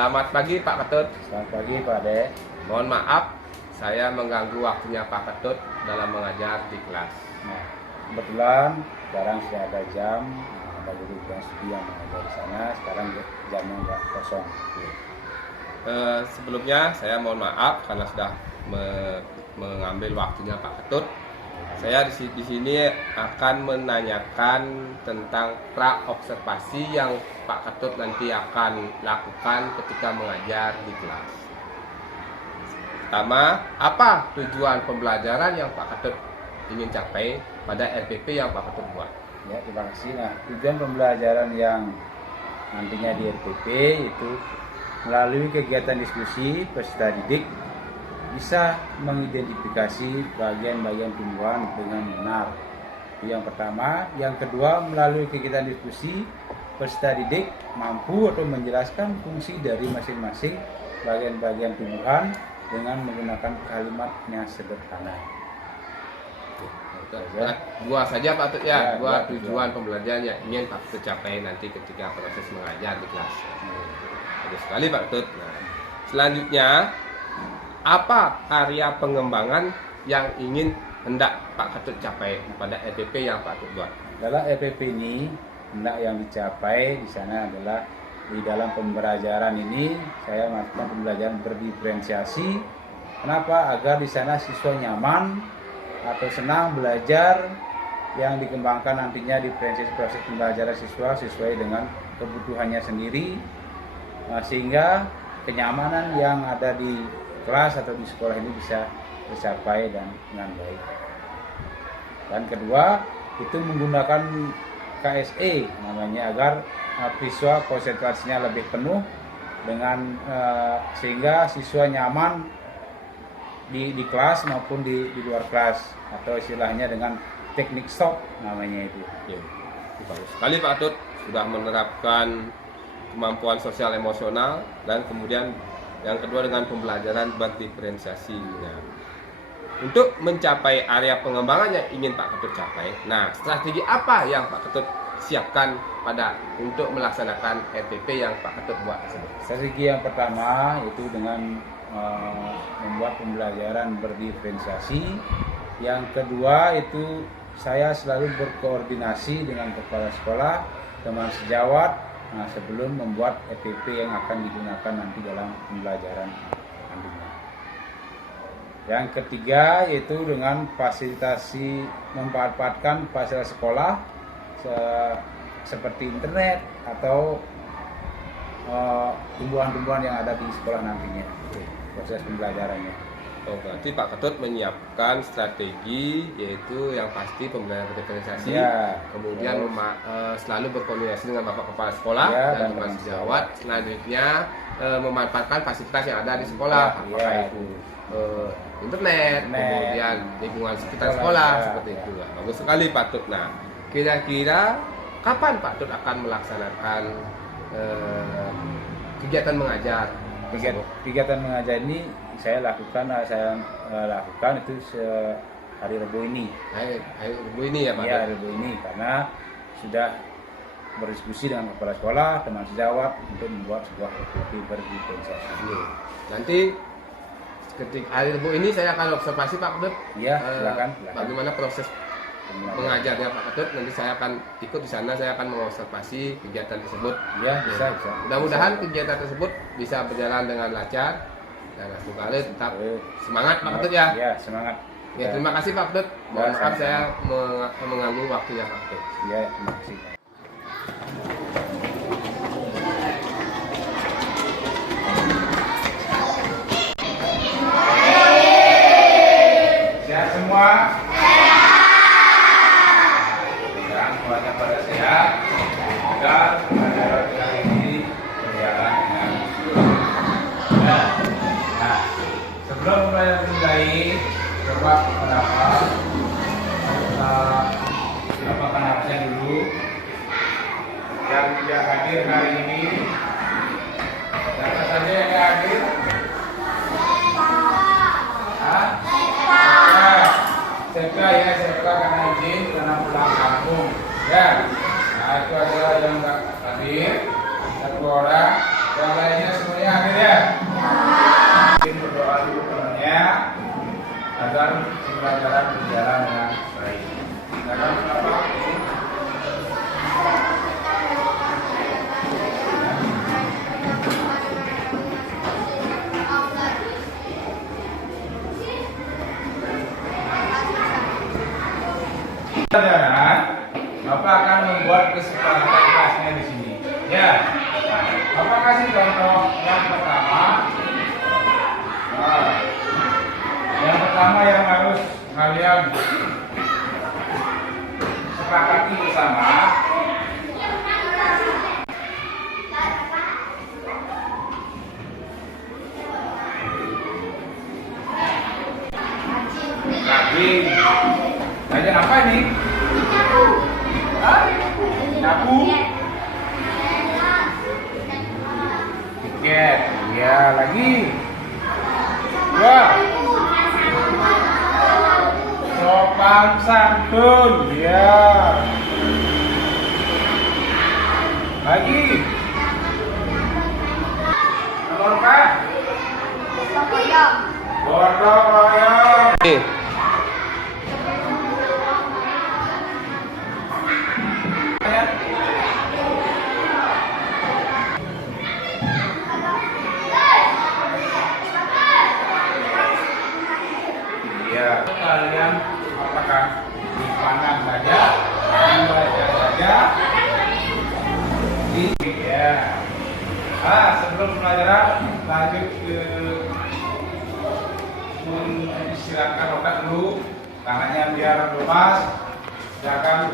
Selamat pagi Pak Ketut. Selamat pagi Pak Ade. Mohon maaf saya mengganggu waktunya Pak Ketut dalam mengajar di kelas. Nah, kebetulan sekarang sudah ada jam, ada guru studi yang mengajar di sana. Sekarang jamnya nggak kosong. Sebelumnya saya mohon maaf karena sudah mengambil waktunya Pak Ketut. Saya di sini akan menanyakan tentang pra-observasi yang Pak Ketut nanti akan lakukan ketika mengajar di kelas. Pertama, apa tujuan pembelajaran yang Pak Ketut ingin capai pada RPP yang Pak Ketut buat? Ya, terima kasih. Nah, tujuan pembelajaran yang nantinya di RPP itu melalui kegiatan diskusi peserta didik bisa mengidentifikasi bagian-bagian tumbuhan dengan benar. Itu yang pertama. Yang kedua, melalui kegiatan diskusi peserta didik mampu atau menjelaskan fungsi dari masing-masing bagian-bagian tumbuhan dengan menggunakan kalimat yang sederhana. Dua saja Pak Ketut ya, dua tujuan tujuan pembelajaran yang ingin Pak Ketut capai nanti ketika proses mengajar di kelas. Bagus sekali Pak Ketut. Nah, selanjutnya, apa area pengembangan yang ingin hendak Pak Ketut capai pada RPP yang Pak Ketut buat? Dalam RPP ini, hendak yang dicapai di sana adalah di dalam pembelajaran ini saya melakukan pembelajaran berdiferensiasi. Kenapa? Agar di sana siswa nyaman atau senang belajar, yang dikembangkan nantinya diferensiasi proses pembelajaran siswa sesuai dengan kebutuhannya sendiri, sehingga kenyamanan yang ada di kelas atau di sekolah ini bisa tercapai dan dengan baik. Dan kedua, itu menggunakan KSE namanya, agar siswa konsentrasinya lebih penuh dengan sehingga siswa nyaman di kelas maupun di luar kelas, atau istilahnya dengan teknik stop namanya itu. Ya, bagus sekali Pak Ketut sudah menerapkan kemampuan sosial emosional, dan kemudian yang kedua dengan pembelajaran berdiferensiasi. Nah, untuk mencapai area pengembangan yang ingin Pak Ketut capai, nah strategi apa yang Pak Ketut siapkan untuk melaksanakan RPP yang Pak Ketut buat tersebut? Strategi yang pertama itu dengan membuat pembelajaran berdiferensiasi. Yang kedua itu saya selalu berkoordinasi dengan kepala sekolah, teman sejawat, sebelum membuat RPP yang akan digunakan nanti dalam pembelajaran nantinya. Yang ketiga yaitu dengan memanfaatkan fasilitas sekolah seperti internet atau tumbuhan-tumbuhan yang ada di sekolah nantinya, proses pembelajarannya. Oh, berarti Pak Ketut menyiapkan strategi, yaitu yang pasti pembelajaran berdiferensiasi, ya, kemudian selalu berkoordinasi dengan Bapak Kepala Sekolah ya, dan teman sejawat. Selanjutnya memanfaatkan fasilitas yang ada di sekolah, apakah itu internet, kemudian lingkungan sekitar sekolah, seperti itu. Bagus sekali Pak Ketut. Nah, kira-kira kapan Pak Ketut akan melaksanakan kegiatan mengajar? Kegiatan mengajar ini saya lakukan itu hari Rabu ini. Hari Rabu ini ya Pak? Iya, hari Rabu ini, karena sudah berdiskusi dengan kepala sekolah, teman sejawat untuk membuat sebuah RPP berdiferensiasi. Nanti ketika hari Rabu ini saya akan observasi Pak Ketut. Iya, silakan. Bagaimana proses mengajarnya Pak Ketut? Nanti saya akan ikut di sana, saya akan mengobservasi kegiatan tersebut. Iya, bisa. Mudah-mudahan kegiatan tersebut bisa berjalan dengan lancar. Dan semoga tetap semangat Pak Ketut ya. Iya, semangat. Ya, terima kasih Pak Ketut. Mohon maaf saya mengganggu waktunya Pak Ketut. Iya, terima kasih. Sehat semua? Sehat. Semuanya pada sehat. Agar pembelajaran kali ini berjalan dengan baik. Nah, sebelum pembelajaran dimulai, coba rapatkan nafasnya dulu. Yang tidak hadir hari ini, siapa saja yang hadir? Seka ya, karena izin, karena pulang kampung. Ya, nah itu adalah yang nggak hadir, satu orang. Yang lainnya semuanya membuat kesepakatan kelasnya di sini. Ya, Bapak kasih contoh yang pertama. Nah, yang pertama yang harus kalian sepakati bersama. Daging. Daging apa ini? Hah? Nyabu? Tiket. Ya, lagi. Dua. Sopan santun. Ya. Lagi. Nomor empat. Gotong royong. Nih, Ya, kalian apakah dipandang saja, membaca saja, ya. Sebelum pelajaran lanjut ke istirahatkan otak dulu, tangannya biar lemas. Silakan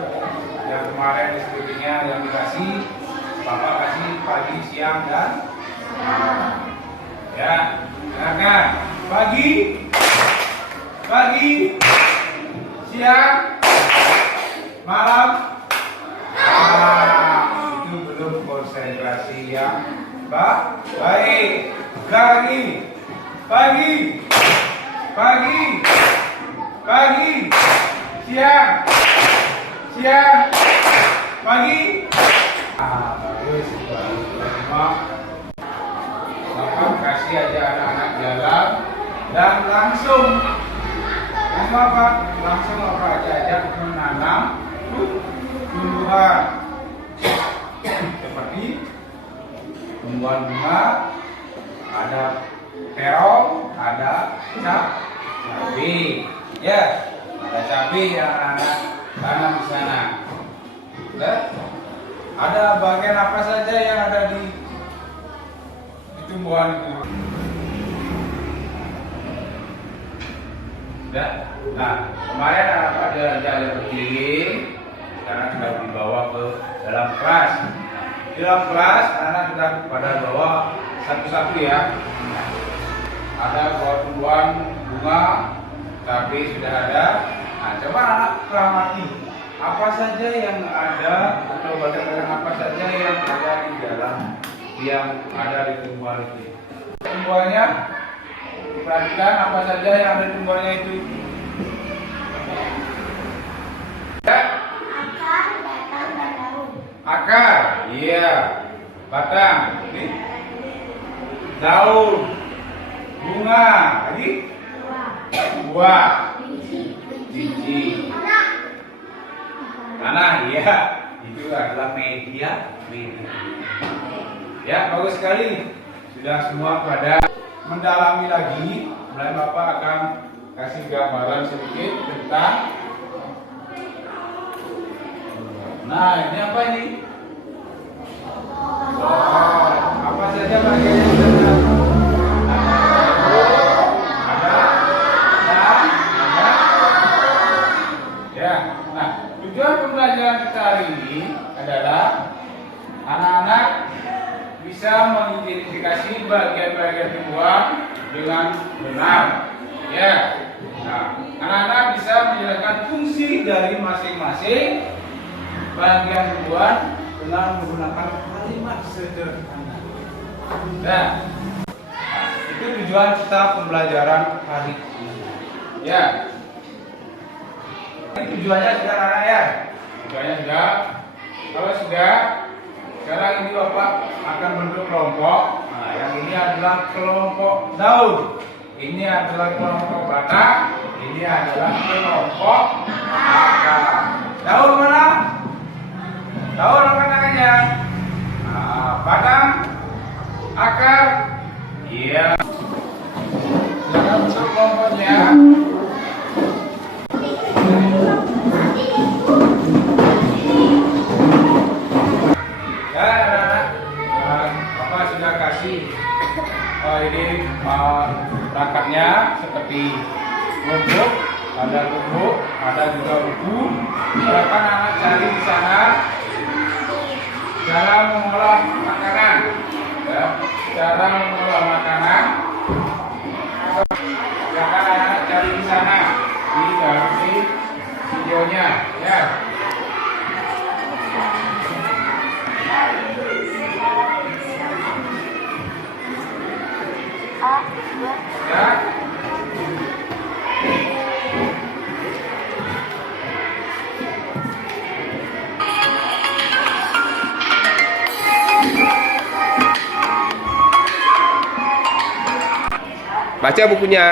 yang kemarin diskusinya yang dikasih, Bapak kasih pagi, siang dan malam. Ya, silakan pagi. Pagi, siang, malam. Itu belum konsentrasi yang baik. Lagi, pagi, pagi, pagi, siang, siang, pagi. Bagus, Bapak kasih aja anak-anak jalan dan langsung Bapak ajak menanam tumbuhan seperti tumbuhan bunga, ada terong, ada cabai. Ya, ada cabai yang anak tanam di sana. Dan ada bagian apa saja yang ada di tumbuhan itu. Nah, kemarin ada jalan berkeliling karena sudah dibawa ke dalam kelas. Di dalam kelas anak sudah pada bawa satu-satu ya. Ada bawa tumbuhan bunga, tapi sudah ada. Nah, coba anak amati apa saja yang ada atau bagian apa saja yang ada di dalam yang ada di tumbuhan itu. Tumbuhannya perhatikan apa saja yang ada di tumbuhannya itu. Ya. Akar, iya. Batang, ini. Daun, bunga, lagi. Buah, biji. Tanah, iya. Itu adalah media. Ya, bagus sekali. Sudah semua pada mendalami lagi, mulai Bapak akan kasih gambaran sedikit tentang. Nah, ini apa ini? Oh, apa saja bagian yang ada? Ya. Nah, tujuan pembelajaran kita hari ini adalah anak-anak bisa mengidentifikasi bagian-bagian tumbuhan dengan benar. Ya. Nah, anak-anak bisa menjelaskan fungsi dari masing-masing bagian tumbuhan dengan menggunakan kalimat sederhana. Nah, itu tujuan kita pembelajaran hari ini. Ya. Ini tujuannya sudah anak ya. Tujuannya sudah. Kalau sudah, sekarang ini Bapak akan bentuk kelompok. Nah, yang ini adalah kelompok daun. Ini adalah kelompok batang. Ini adalah kelompok akar. Daun mana? Daun angkat tangannya. Nah, batang, akar. Iya. Silakan bentuk kelompoknya. ini perangkatnya seperti lubuk, ada juga buku. Silakan anak cari di sana cara mengolah makanan, ya, cara mengolah makanan. Silakan anak cari di sana di dalam videonya, ya. Ya. Baca bukunya.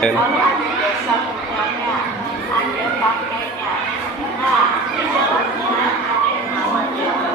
Lalu ada jasa punyanya, ada pakainya. Nah, di dalamnya ada yang namanya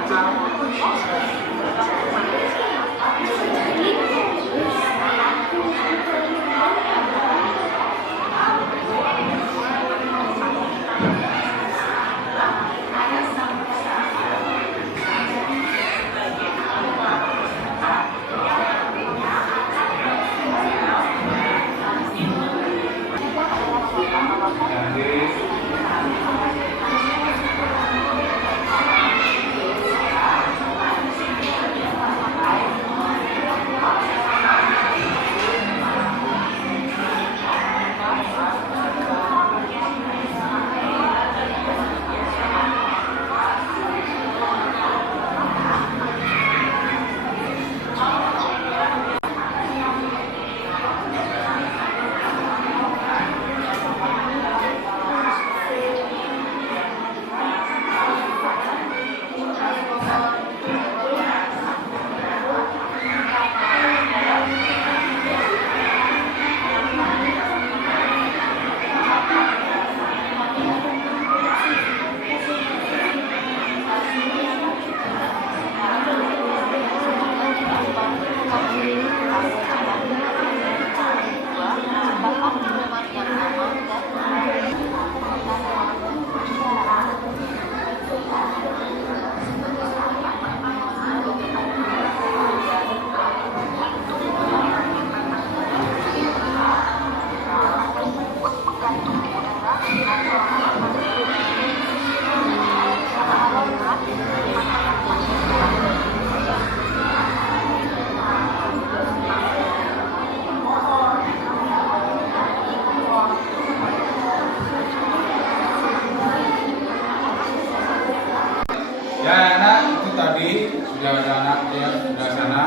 sudah ada anak ya sudah sana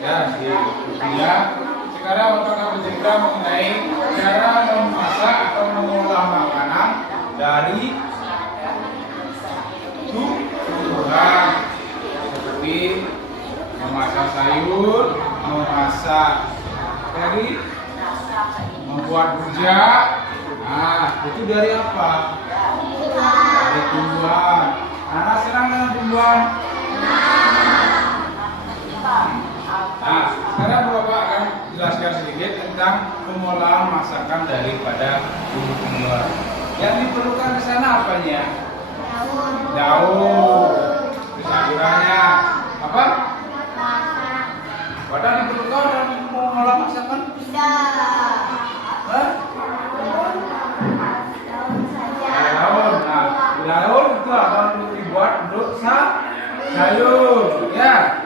ya di dunia. Sekarang Bapak akan bercerita mengenai cara memasak atau mengolah makanan dari tumbuhan seperti memasak sayur, memasak dari membuat rujak. Nah, itu dari apa? Dari tumbuhan. Anak senang dengan tumbuhan? Nah, sekarang Bapak akan jelaskan sedikit tentang pengolahan masakan daripada tumbuh-tumbuhan. Yang diperlukan di sana apanya? Daun. Sayurannya apa? Wadah diperlukan dalam mengolah masakan? Hah? Daun. Nah, daun itu akan dibuat untuk sayur. Ya.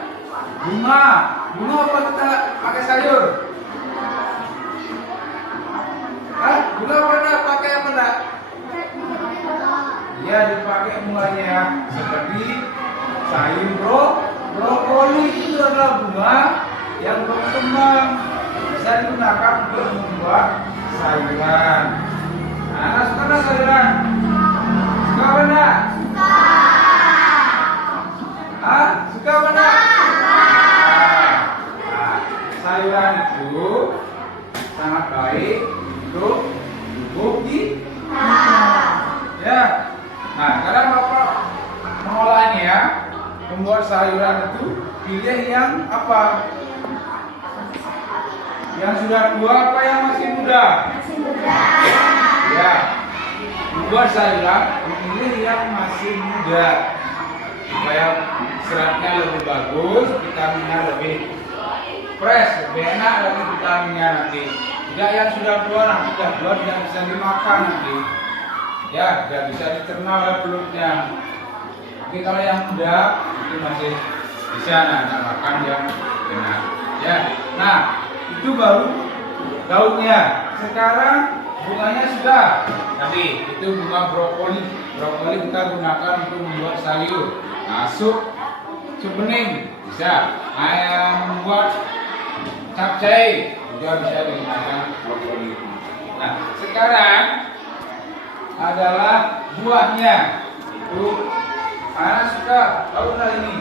Bunga apa kita pakai sayur? Hah? Bunga apa enggak pakai apa enggak? Ya dipakai bunganya seperti sayur brokoli itu adalah bunga yang berkembang bisa digunakan untuk membuat sayuran. Nah, suka enggak sayuran? Suka apa enggak? Hah? Suka apa enggak? Sayuran itu sangat baik untuk tubuh kita. Ya. Nah, sekarang Bapak mengolahnya ya, membuat sayuran itu pilih yang apa? Yang sudah tua apa yang masih muda? Masih muda. Ya. Membuat sayuran pilih yang masih muda supaya seratnya lebih bagus, vitaminnya lebih fresh, lebih enak lagi vitaminnya nanti. Tidak yang sudah tua nanti tidak bisa dimakan nanti. Ya, tidak bisa dicerna oleh perutnya. Tapi kalau yang muda itu masih bisa makan yang enak. Ya, nah itu baru daunnya. Sekarang bunganya sudah. Tadi itu bunga brokoli. Brokoli kita gunakan untuk membuat sayur. Masuk sup bening bisa. Yang membuat capcay juga bisa digunakan brokoli. Nah, sekarang adalah buahnya. Itu anak suka tahu nggak ini?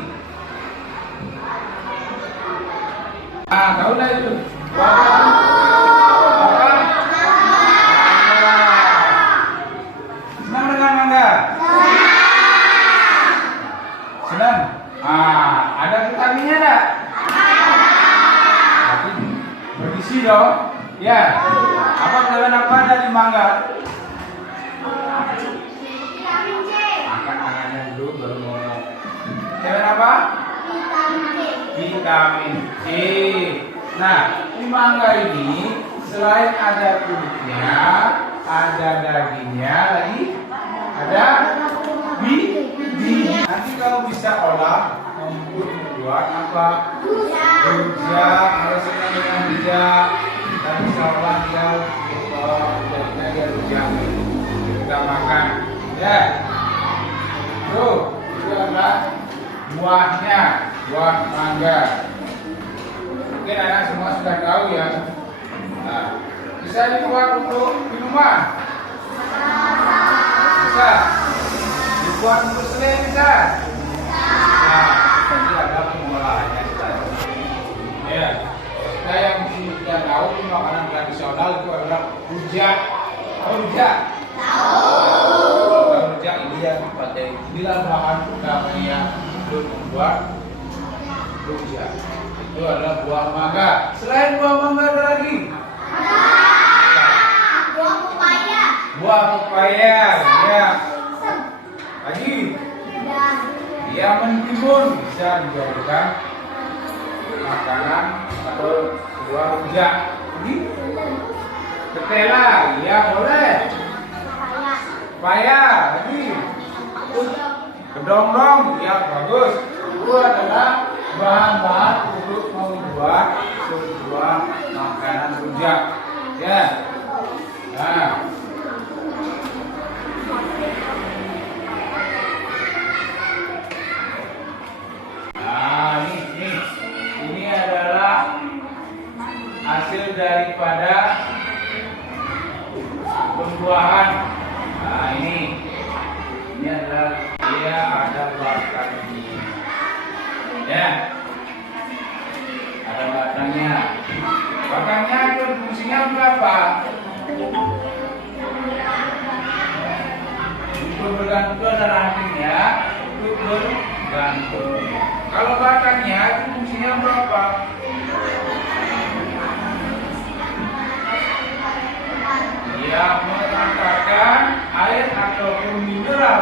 Tahu nggak itu? Apa? Senang dengan mangga? Senang. Ada vitaminnya nggak? Bergizi dong. Ya. Apa vitamin apa ada di mangga? Angkat tangannya dulu baru ngomong. Vitamin apa? Vitamin C. Nah, di mangga ini selain ada kulitnya, ada dagingnya, lagi ada biji. Nanti kalau bisa olah membuat apa? Rujak. Kalau senang dengan rujak, kita bisa olah dia rujak. Kita makan. Ya. Tuh, itu adalah buahnya, buah mangga. Mungkin anak semua sudah tahu ya. Nah, bisa dibuat untuk minuman. Bisa. Dibuat untuk selai bisa. Nah, ini adalah pengolahannya. Ya. Kita yang sudah tahu makanan tradisional itu adalah rujak. Tahu rujak? Rujak ini yang dipakai. Inilah bahan utamanya untuk membuat rujak. Itu adalah buah mangga. Selain buah mangga ada lagi? Buah pepaya. Buah pepaya, ya. Lagi? Ya, mentimun bisa dijadikan makanan atau buah rujak. Ini? Ketela, ya boleh. Pepaya, lagi? Kedong-dong, ya bagus. Itu adalah bahan-bahan untuk membuat sebuah makanan rujak. Ya. Nah. Nah ini adalah dia ada batangnya. Ya, ada batangnya. Batangnya itu fungsinya berapa? Untuk bergantung itu ada rantingnya, untuk bergantung. Kalau batangnya itu fungsinya berapa? Dia mengantarkan air ataupun mineral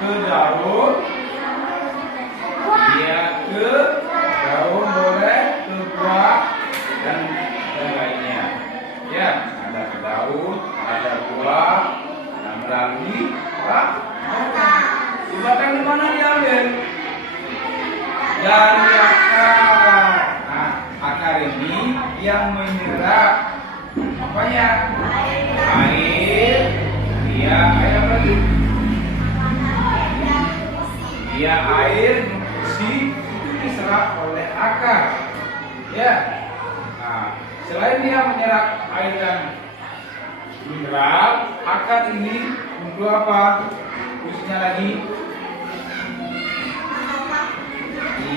ke daun. Dia ke daun boleh ke buah dan lainnya. Ya, ada ke daun, ada buah, dan melalui apa? Di batang di mana diambil? Dari akar. Nah, akar ini yang menyerap apanya? Air. Dia air apa lagi? Dia air nutrisi itu diserap oleh akar. Ya. Nah, selain dia menyerap air dan mineral, akar ini untuk apa? Fungsinya lagi?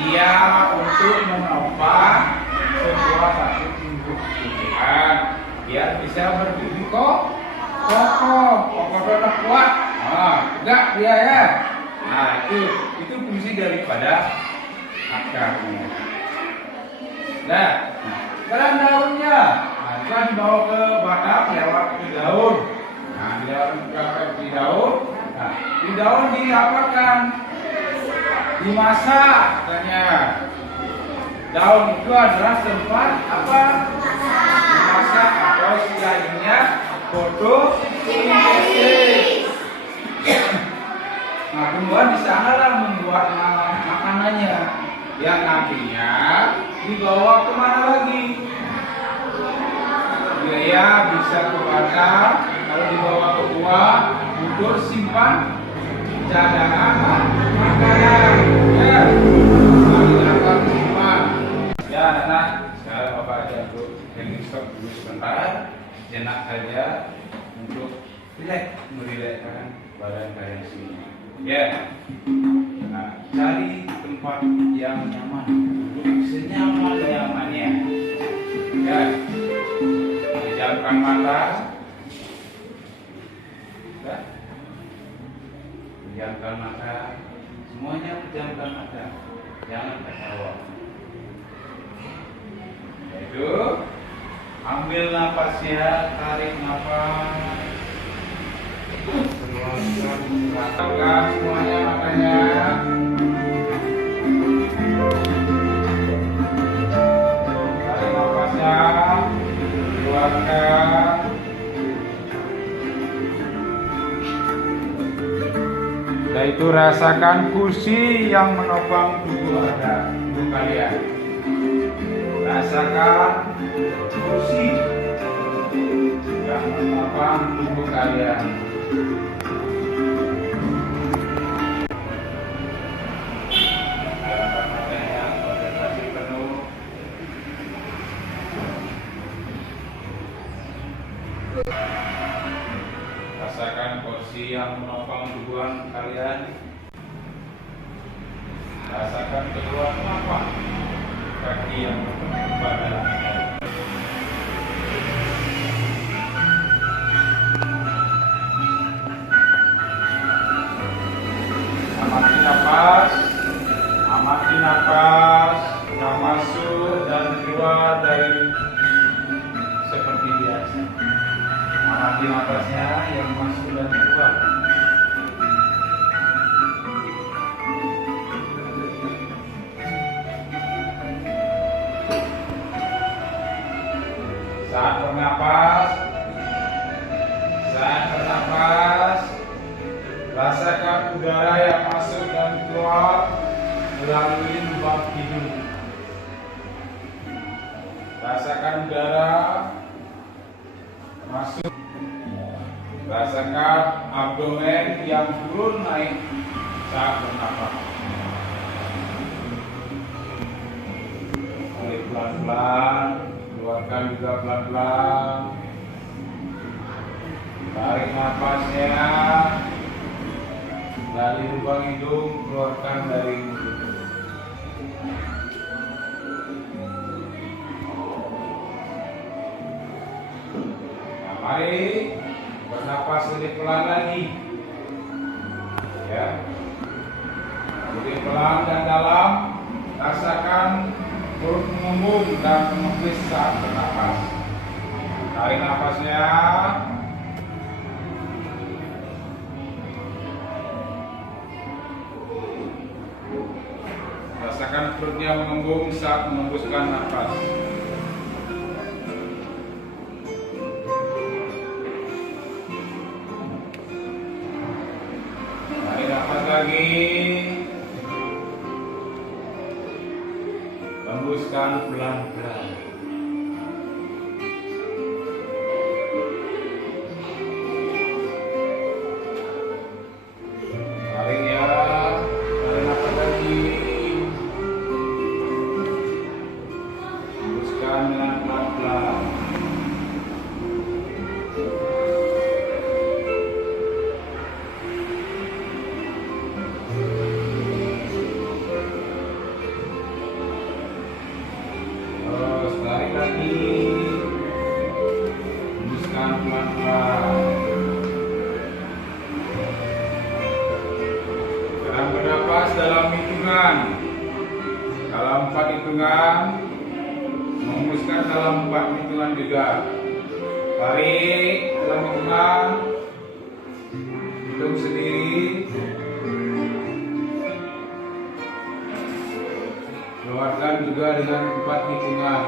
Dia untuk menopang sebuah satu tumbuhan biar bisa berdiri kokoh dan kuat. Nah, tegak dia ya. Nah, itu fungsi daripada akarnya. Nah, sekarang daunnya, nah, kan dibawa ke batang lewat ke daun. Nah, di daun. Nah, di daun diapakan? Dimasak katanya. Daun itu adalah tempat apa? Dimasak atau istilahnya fotosintesis. Nah, tumbuhan di sana lah membuat makanannya yang nantinya dibawa kemana lagi? Ya, bisa ke batang, kalau dibawa ke buah untuk simpan cadangan makanan. Ya, akan simpan. Ya, anak, sekarang Bapak aja untuk stop dulu sebentar, jenak saja untuk merilekskan badan kalian sini. Ya, nah, cari tempat yang nyaman, duduk senyaman-nyamannya. Ya, pejamkan mata. Ya, pejamkan mata. Semuanya pejamkan mata. Jangan ketawa. Yaitu, ambil nafasnya, tarik nafas. Keluarkan semuanya matanya. Tarik nafasnya, keluarkan. Dan itu rasakan kursi yang menopang tubuh kalian. Rasakan kursi yang menopang tubuh kalian. Rasakan kursi yang menopang tubuhan kalian. Rasakan kedua telapak kaki yang pada. Amati nafas, yang masuk dan keluar dari seperti biasa. Amati nafasnya yang masuk dan keluar. Saat bernapas, rasakan udara yang masuk dan keluar melalui lubang hidung. Rasakan udara masuk. Rasakan abdomen yang turun naik saat bernapas. Tarik pelan-pelan, keluarkan juga pelan-pelan. Tarik nafasnya dari lubang hidung, keluarkan dari mulut. Nah, mari bernapas lebih pelan lagi, ya. Lebih pelan dan dalam. Rasakan perut mengembung dan menepis saat bernapas. Tarik nafasnya. Rasakan perutnya mengembung saat menghembuskan nafas. Tarik nafas lagi. Hembuskan pelan-pelan. Tarik ya, tarik nafas lagi. Hembuskan dengan pelan-pelan. Terus tarik lagi. Hembuskan pelan-pelan. Sekarang bernapas dalam hitungan. Dalam 4 hitungan. Menghembuskan dalam 4 hitungan juga. Tarik dalam hitungan. Hitung sendiri. Keluarkan juga dengan 4 hitungan.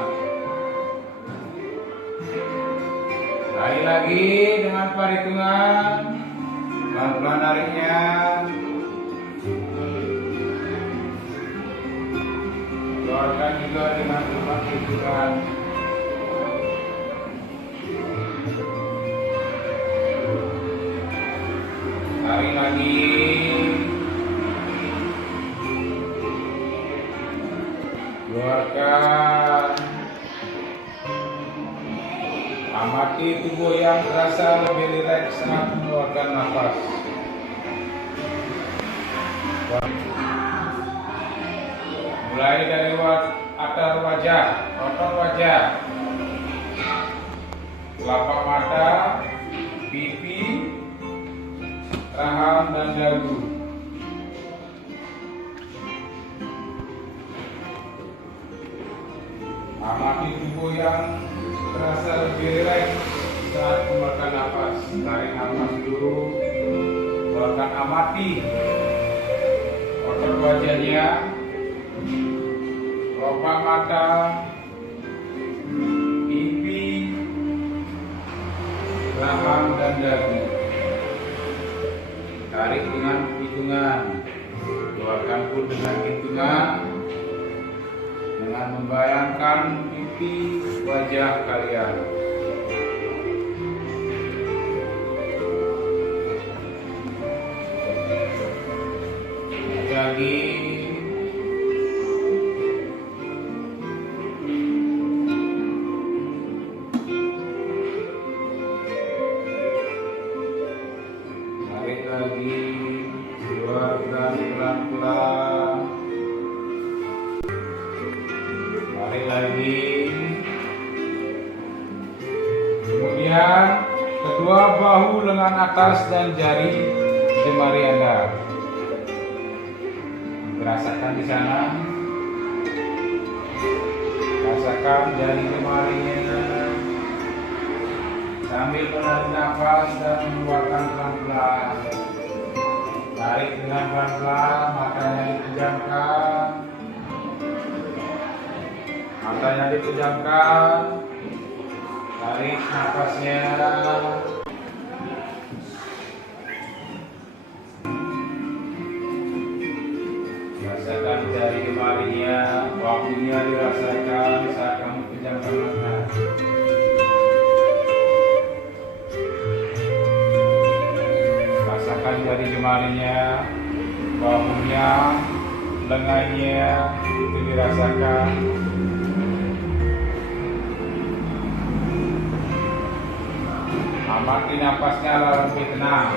Tarik lagi dengan 4 hitungan. Pelan-pelan nariknya. Keluarkan juga dengan 4 hitungan. Tarik lagi. Keluarkan. Amati tubuh yang terasa lebih rileks saat mengeluarkan nafas. Mulai dari atar wajah, otot wajah, telapak mata, pipi, rahang dan dagu. Amati tubuh yang terasa lebih rileks saat mengeluarkan nafas. Tarik nafas dulu, keluarkan. Amati otot wajahnya, kelopak mata, pipi, rahang dan dagu. Tarik dengan hitungan, keluarkan pun dengan hitungan. Dengan membayangkan pipi wajah kalian. Lagi. Tarik lagi. Keluarkan pelan-pelan. Tarik lagi. Kemudian kedua bahu lengan atas dan jari jemari Anda. Rasakan di sana. Rasakan jari jemarinya. Sambil menarik nafas dan mengeluarkan pelan-pelan. Tarik dengan pelan-pelan, matanya dipejamkan. Matanya dipejamkan. Tarik nafasnya. Rasakan jari jemarinya, bahunya dirasakan saat kamu pejamkan mata. Rasakan jari jemarinya, bahunya, lengannya, itu dirasakan. Amati napasnya lalu lebih tenang.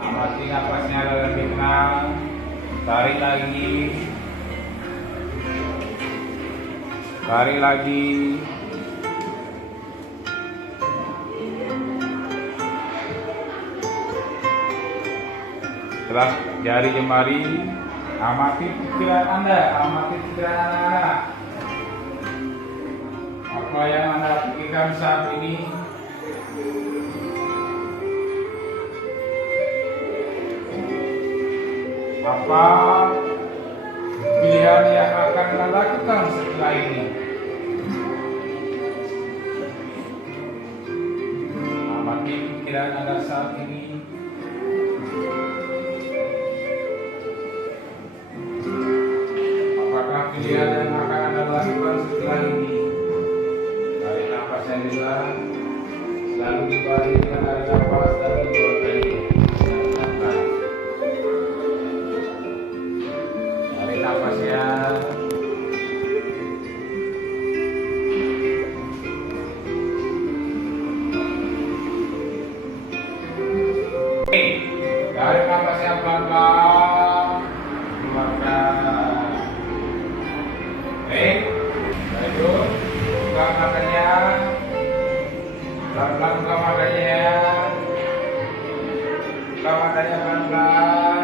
Amati napasnya lalu lebih tenang. Tarik lagi. Tarik lagi. Setelah jari jemari, amati pikiran Anda, amati pikiran anak-anak. Apa yang Anda pikirkan saat ini? Apa pilihan yang akan Anda lakukan setelah ini? Amati pikiran Anda saat ini. Apakah pilihan yang akan Anda lakukan setelah ini? Tarik nafas yang dalam, selalu dibalik dengan tarik nafas dan dikeluarkan. Tarik nafasnya. Tarik nafasnya pelan-pelan, keluarkan. Lalu buka matanya, pelan-pelan buka matanya, buka matanya pelan-pelan.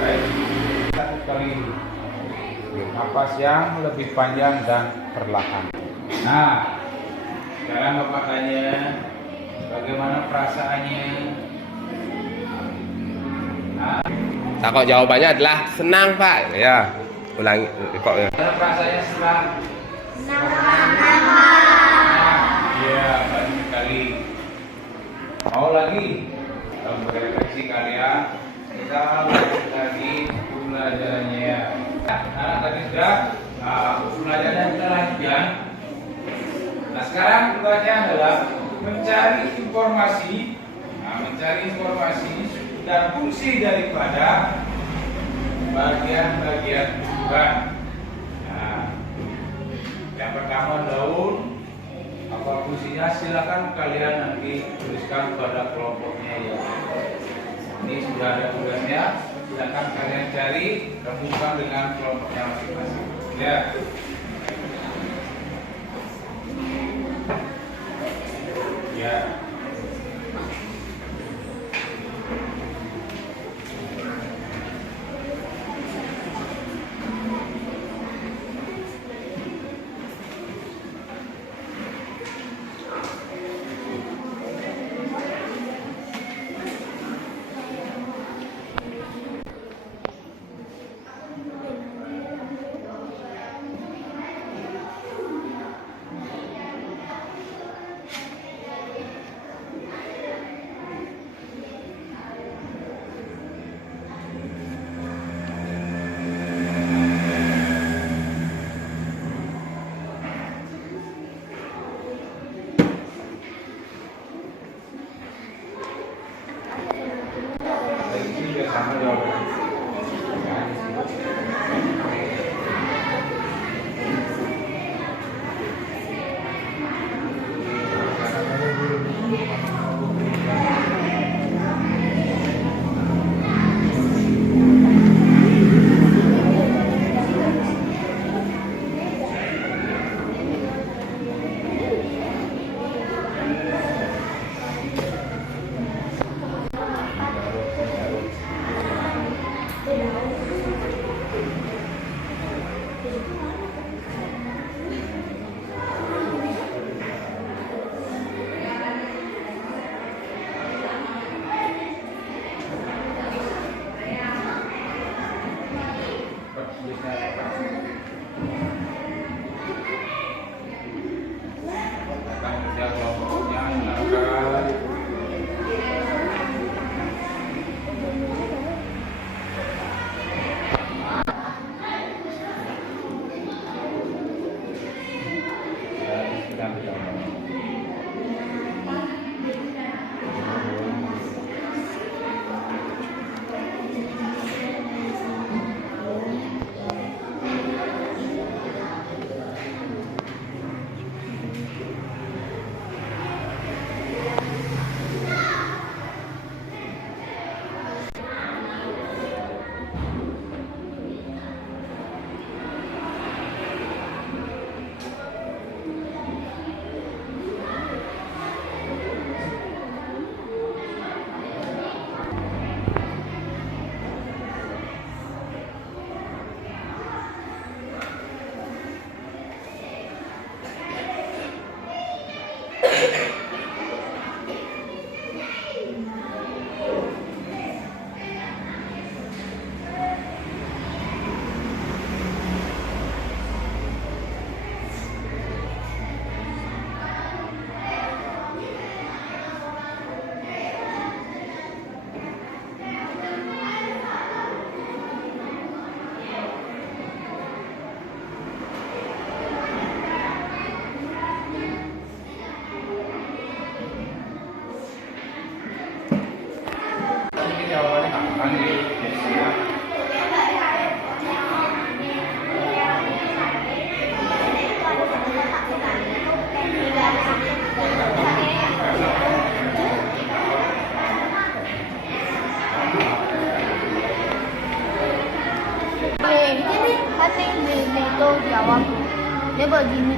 Baik, satu kali napas yang lebih panjang dan perlahan. Nah, sekarang Bapak tanya, bagaimana perasaannya? Nah, Kok jawabannya adalah senang, Pak. Ya, ulangi kok ya. bagaimana perasaannya setelah? Iya, baik sekali. Mau lagi? Dalam berefleksi kalian, kita lanjut lagi pembelajarannya. Nah, tadi sudah pembelajaran kita lanjutkan. Nah, sekarang tugasnya adalah mencari informasi, dan fungsi daripada bagian-bagian tumbuhan. Nah, yang pertama daun, apa fungsinya? Silakan kalian nanti tuliskan pada kelompoknya ya. Ini sudah ada tugasnya, silakan kalian cari, remuskan dengan kelompoknya masing-masing. Ya. Ya.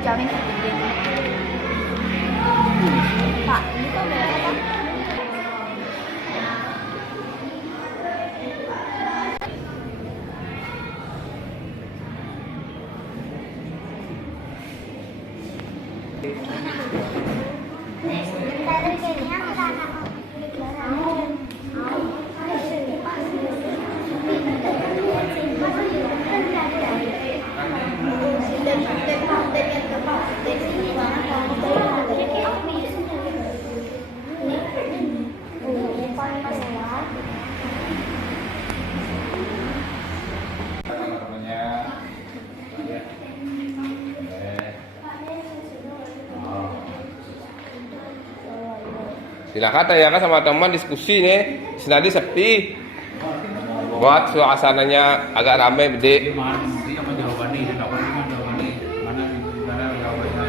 jamin gede. Pak, ini kan berapa Pak? Teman-temannya. Ya. Silakan tanyakan sama teman diskusi nih. Senadi sepi. Buat suasananya agak ramai, Bede. Mana dia apa jawabannya? Dapat mana jawabannya? Mana jawabannya?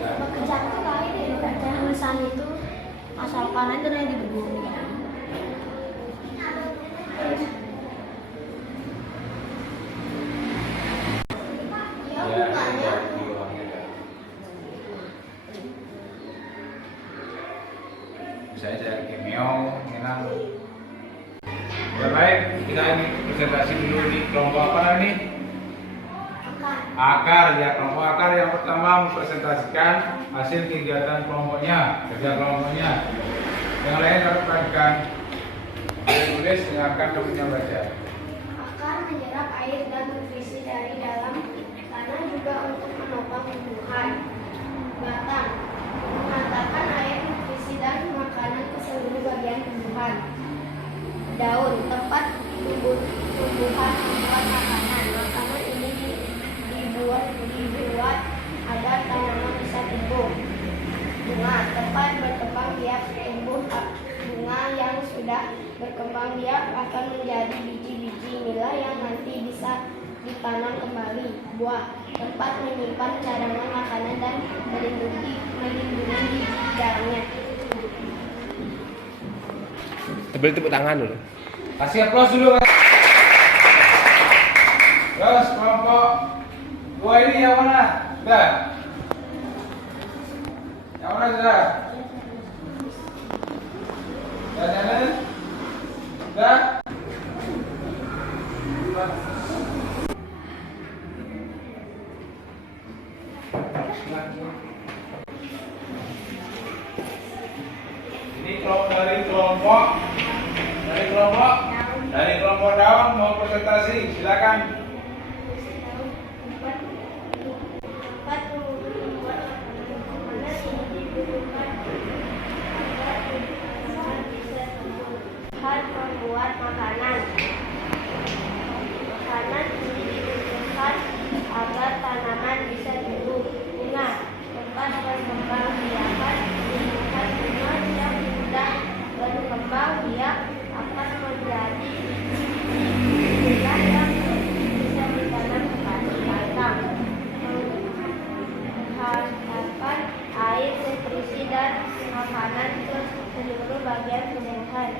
Pekerjaan tuh lain ya, pekerjaan lisan itu asalkan itu yang diberdua. Misalnya saya kimio, menang. Ya baik, kita ini presentasi dulu di kelompok apa nih? Akar, ya kelompok akar yang pertama mempresentasikan hasil kegiatan kelompoknya, kerja kelompoknya. Yang lain dapat perhatikan, tulis, dengarkan, temannya baca. Akar menyerap air dan nutrisi dari dalam tanah juga untuk menopang tumbuhan. Batang mengantarkan air, nutrisi dan makanan ke seluruh bagian tumbuhan. Daun tempat tumbuhan membuat makanan. Makanan ini dibuat agar tanaman bisa tumbuh. Bunga tempat berkembang biak tumbuh. Bunga yang sudah berkembang biak akan menjadi biji-biji nila yang nanti bisa ditanam kembali. Buah tempat menyimpan cadangan makanan dan melindungi biji di dalamnya. Tepuk tangan dulu. Kasih aplaus dulu. Terus kelompok dua ini yang mana? Sudah? Yang mana sudah? Sudah jalan? Sudah? Ini dari kelompok daun mau presentasi, silakan. Membuat makanan. Makanan ini dibutuhkan agar tanaman bisa tumbuh. Bunga tempat berkembang biakan tumbuhan bunga yang sudah berkembang biak akan menjadi bunga yang bisa ditanam kembali. Batang menghantarkan air, nutrisi dan makanan ke seluruh bagian tumbuhan.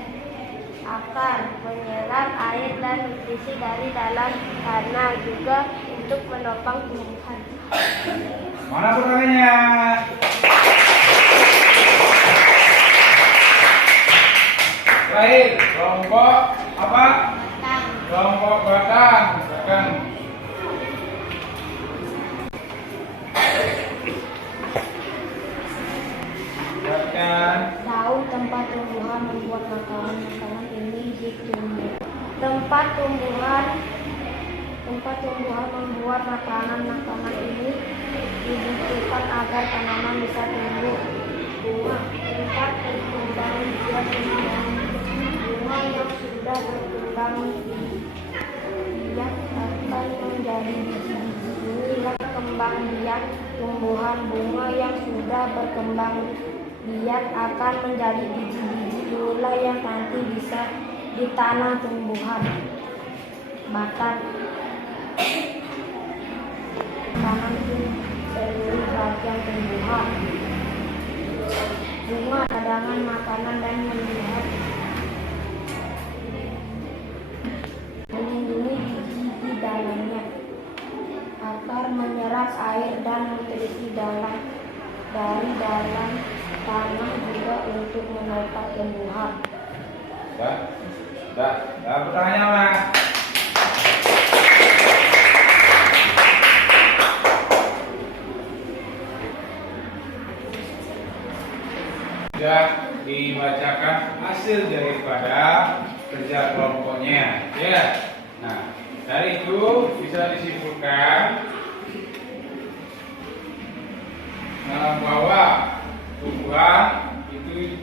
Akar menyerap air dan nutrisi dari dalam tanah juga untuk menopang tumbuhan. Mana pertanyaannya? Terakhir, kelompok apa? Batang. Kelompok batang. Silakan. Silakan. Daun tempat tumbuhan membuat makanan ini ditumbuh. Tempat tumbuhan membuat makanan ini dibutuhkan agar tanaman bisa tumbuh. Bunga tempat berkembang biak tumbuhan. Bunga yang sudah berkembang biak akan menjadi biji-biji. Inilah kembang biak tumbuhan. Bunga yang sudah berkembang biak akan menjadi biji-biji inilah yang nanti bisa ditanam tumbuhan. Batang tanam seluruh yang tumbuhan, bunga, cadangan makanan, dan melindungi biji di dalamnya agar menyerap air dan nutrisi dari dalam tanah, juga untuk menopang tumbuhan. Pertanyaan lah. Sudah dibacakan hasil daripada kerja kelompoknya, ya. Nah, dari itu bisa disimpulkan bahwa tumbuhan itu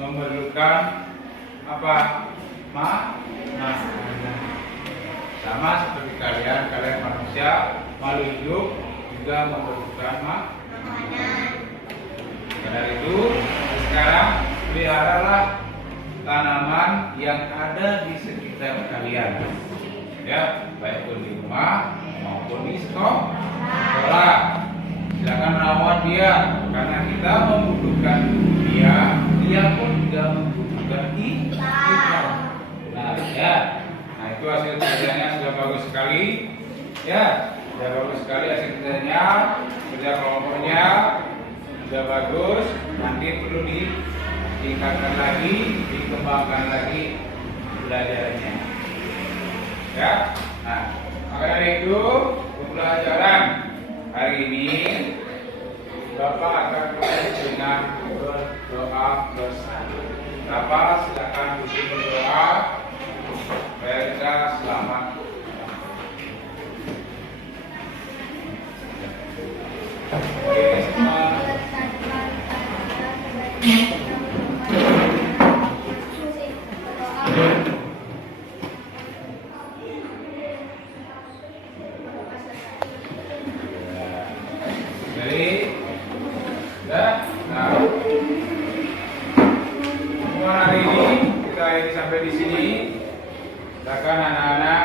memerlukan apa? Sama seperti kalian manusia, makhluk hidup juga memerlukan makanan. Karena itu sekarang peliharalah tanaman yang ada di sekitar kalian, ya, baik pun di rumah maupun di sekolah. Silakan rawat dia, karena kita membutuhkan dia pun juga membutuhkan kita. Nah, ya, itu hasil kerjanya sudah bagus sekali, ya, sudah bagus sekali hasil kerjanya, kerja kelompoknya sudah bagus. Nanti perlu ditingkatkan lagi, dikembangkan lagi belajarnya, ya. Nah, maka dari itu pembelajaran hari ini Bapak akan mulai dengan berdoa bersama. Bapak silakan duduk berdoa supaya kita selamat. Oke, semua. Semua hari ini kita sampai di sini. Silakan anak-anak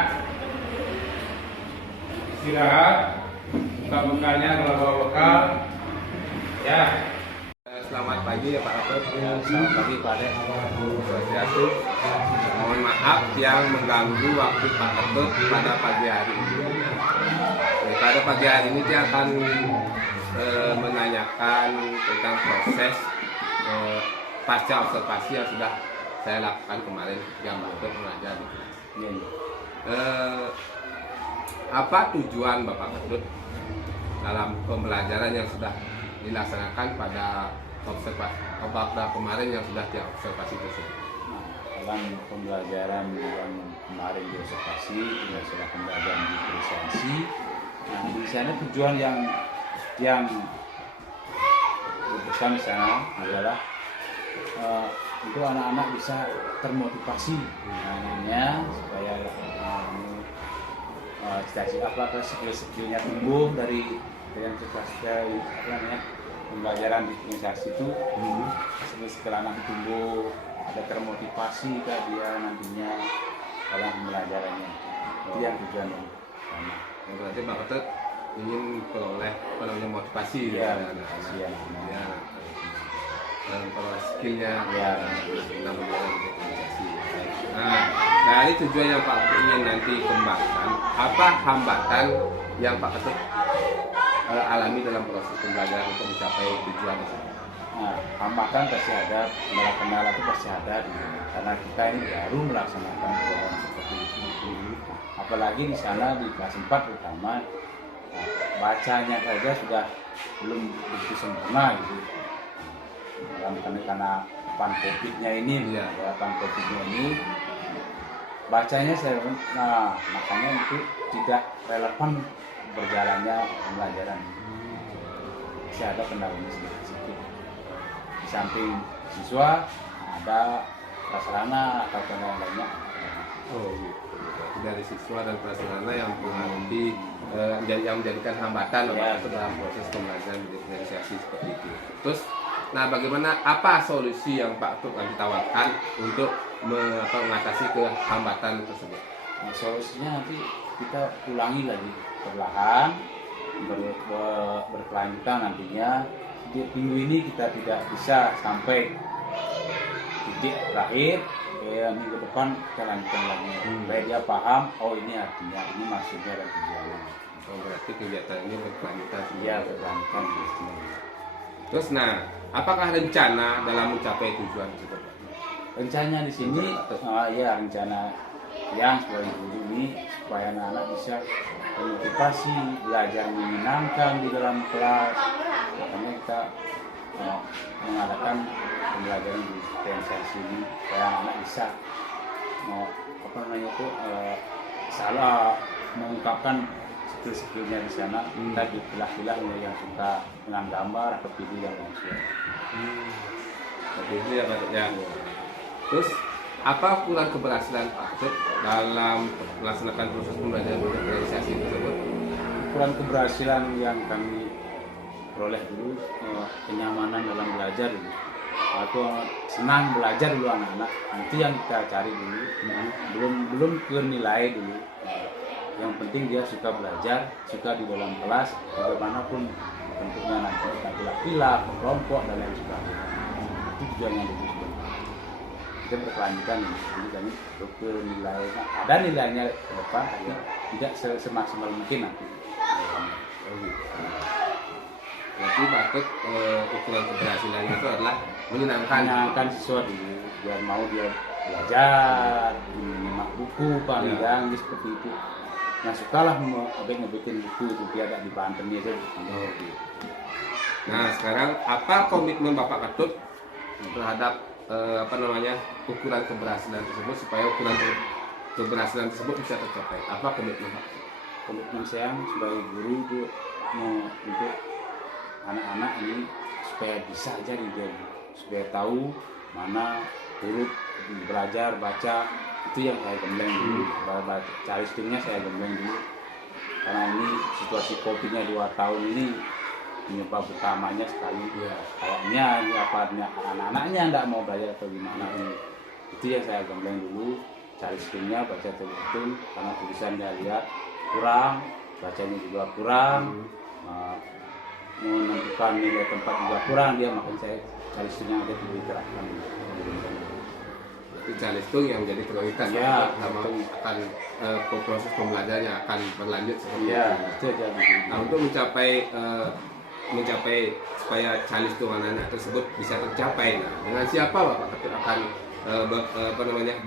istirahat, buka bekalnya kalau bawa bekal, ya. Selamat pagi ya Pak Ketut. Selamat pagi Pak Dek. Mohon maaf yang mengganggu waktu Pak Ketut pada pagi hari ini. Pada pagi hari ini dia akan menanyakan tentang proses pasca observasi yang sudah saya lakukan kemarin yang Pak Ketut mengajar di kelas. Apa tujuan Bapak Ketut dalam pembelajaran yang sudah dilaksanakan pada kemarin yang sudah diobservasi tersebut? Dalam pembelajaran yang kemarin diobservasi, setelah pembelajaran diferensiasi, nah di sana tujuan yang besar di sana adalah untuk anak-anak bisa termotivasi, namanya supaya cita-cita skill-skillnya tumbuh dari yang pembelajaran diferensiasi itu, skill anak tumbuh, ada termotivasi ke dia nantinya dalam pembelajarannya. Itu yang tujuan utama. Berarti Pak Ketut ingin peroleh motivasi ya, dari anak-anak, ya, dan peroleh skillnya, ya, dalam pembelajaran diferensiasi. Nah, dari tujuan yang Pak Ketut ingin nanti kembangkan, apa hambatan yang Pak Ketut alami dalam proses pembelajaran untuk mencapai tujuan tersebut? Nah, hambatan pasti ada, kendala-kendala itu pasti ada, karena kita ini baru melaksanakan program seperti itu. Apalagi di sana di kelas 4 terutama, bacanya saja sudah belum begitu sempurna gitu. Karena pan-COVID-nya ini, pan-COVID-nya ini, bacanya makanya itu tidak relevan berjalannya pembelajaran. Masih ada kendalanya sedikit. Di samping siswa ada prasarana atau kendala lainnya. Oh gitu. Dari siswa dan prasarana yang menjadi yang menjadikan hambatan dalam proses pembelajaran diferensiasi seperti itu. Terus, nah bagaimana, apa solusi yang Pak Ketut nanti tawarkan untuk mengatasi hambatan tersebut? Nah, solusinya nanti kita ulangi lagi perlahan, berkelanjutan nantinya. Di minggu ini kita tidak bisa sampai titik terakhir, minggu depan kita lanjutkan lagi supaya dia paham, oh ini artinya, ini maksudnya dan tujuannya. Oh, berarti kegiatan ini berkelanjutan. Iya, berkelanjutan. Terus nah, apakah rencana dalam mencapai tujuan tersebut? Rencana di sini, ya rencana yang sebagai guru ini supaya anak-anak bisa termotivasi, belajar menyenangkan di dalam kelas. Makanya kita mengadakan pembelajaran di diferensiasi ini supaya anak-anak bisa salah mengungkapkan skill-skillnya di sana. Kita dipilah-pilah yang suka dengan gambar atau video yang langsung. Seperti itu ya Pak ya. Terus apa ukuran keberhasilan Pak Tut dalam melaksanakan proses pembelajaran diferensiasi tersebut? Ukuran keberhasilan yang kami peroleh dulu kenyamanan dalam belajar dulu, atau senang belajar dulu anak-anak. Nanti yang kita cari dulu, belum ke nilai dulu. Yang penting dia suka belajar, suka di dalam kelas, bagaimanapun bentuknya nanti kita pilah-pilah, kelompok dan lain sebagainya. Itu tujuannya dulu. Kita berkelanjutan ini, jadi kami ke nilainya, ada nilainya ke depan, tapi tidak semaksimal mungkin nanti. Berarti Pak Tut ukuran keberhasilan itu adalah menyenangkan siswa dulu, biar mau dia belajar, menyimak buku, panjang, seperti itu. Nah, sukalah ngebikin buku itu biar tidak dibanten aja. Nah, sekarang apa komitmen Bapak Ketut terhadap ukuran keberhasilan tersebut supaya ukuran keberhasilan tersebut bisa tercapai? Apa komitmen Pak? Komitmen saya sebagai guru itu untuk anak-anak ini supaya bisa aja dia, supaya tahu mana huruf, belajar baca, itu yang saya gembleng dulu. Cari stringnya saya gembleng dulu, karena ini situasi kopinya 2 tahun ini penyebab utamanya sekali. Kayaknya ini anak-anaknya tidak mau belajar atau gimana ini. Itu yang saya gembleng dulu, cari stringnya, baca betul, karena tulisannya lihat kurang, bacanya juga kurang, menentukan nilai tempat juga kurang dia, makanya saya cari stringnya ada diterapkan. Calistung yang menjadi prioritas ya, sama akan proses pembelajarannya akan berlanjut seperti itu aja. Nah, untuk mencapai supaya calistung anak-anak tersebut bisa tercapai, nah dengan siapa Bapak Ketut akan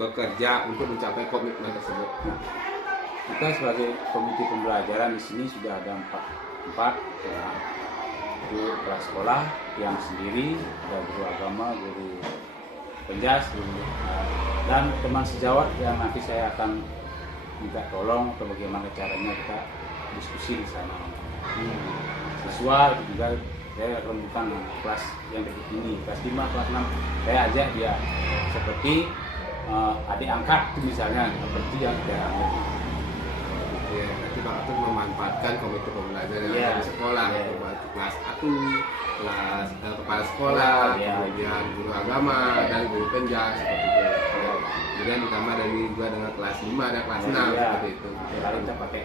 bekerja untuk mencapai komitmen tersebut? Kita sebagai komite pembelajaran di sini sudah ada empat ya. Itu kelas sekolah yang sendiri, ada guru agama, guru penjas, dan teman sejawat yang nanti saya akan minta tolong atau bagaimana caranya kita diskusi di sana. Siswa juga saya akan bukan kelas yang lebih tinggi, kelas 5, kelas 6 saya ajak dia seperti adik angkat itu misalnya, seperti yang saya ambil. Ya, nanti Pak Ketut memanfaatkan komite pembelajaran yang di sekolah untuk kelas 1, kelas kepala sekolah, kemudian guru agama dan guru penjas seperti itu. Kemudian ditambah juga dengan kelas 5 dan kelas 6 seperti itu. Kalau kita pakai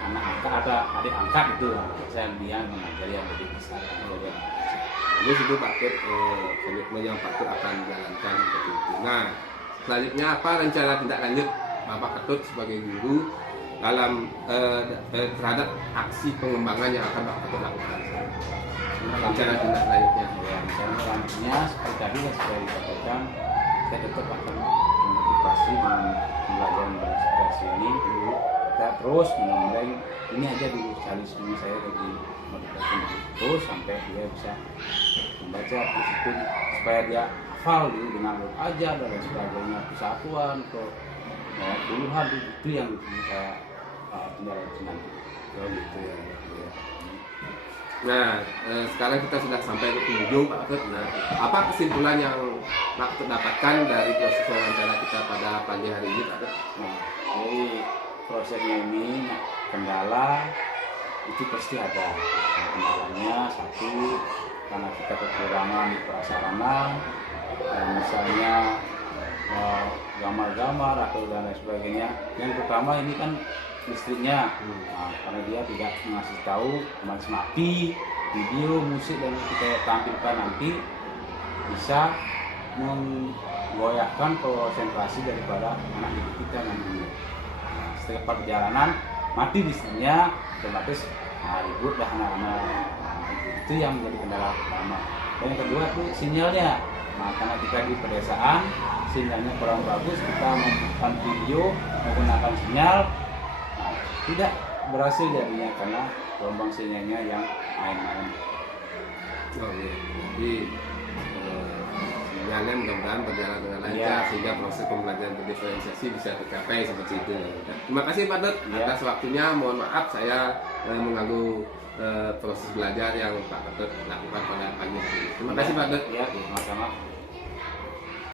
anak angkat atau adik angkat itu, saya dia mengajari yang lebih besar. Jadi itu Pak Ketut komitmen yang Pak Ketut akan jalankan seperti itu. Nah, selanjutnya apa rencana tindak lanjut Bapak Ketut sebagai guru dalam terhadap aksi pengembangan yang akan Pak Ketut lakukan? Rencana tindak lanjutnya? Ya, rencana lanjutnya seperti tadi yang sudah dikatakan, saya tetap akan memotivasi dengan pembelajaran berekspresi ini. Kita terus mengembleng ini aja dulu, salisme saya lagi motivasi terus sampai dia bisa membaca itu supaya dia hafal dulu dengan huruf ajar dan lain sebagainya, kesatuan ke puluhan itu yang saya tinggal nanti. Gitu ya. Nah, sekarang kita sudah sampai ke penghujung Pak Ketut. Nah, apa kesimpulan yang Pak Ketut dapatkan dari proses wawancara kita pada pagi hari ini Pak Ketut? Nah, jadi prosesnya ini kendala itu pasti ada. Kendalanya satu, karena kita kekurangan di prasarana, misalnya gambar-gambar atau dan lain sebagainya. Yang pertama ini kan listriknya. Nah, karena dia tidak mengasih tahu kembali mati video musik yang kita tampilkan nanti bisa menggoyahkan konsentrasi daripada anak didik kita nantinya. Nah, setelah perjalanan mati listriknya, otomatis ribut dah anak-anak. Nah, itu yang menjadi kendala pertama. Dan yang kedua itu sinyalnya. Nah, karena kita di pedesaan sinyalnya kurang bagus, kita membuat video menggunakan sinyal, nah, tidak berhasil jadinya karena gelombang sinyalnya yang main-main. Oh iya. Jadi sinyalnya mudah-mudahan berjalan dengan lancar Iya. sehingga proses pembelajaran berdiferensiasi bisa tercapai seperti itu. Terima kasih Pak Dut Iya. atas waktunya. Mohon maaf saya mengganggu proses belajar yang Pak Dut lakukan pada pagi hari ini. Terima kasih Pak Dut. Ya, sama-sama.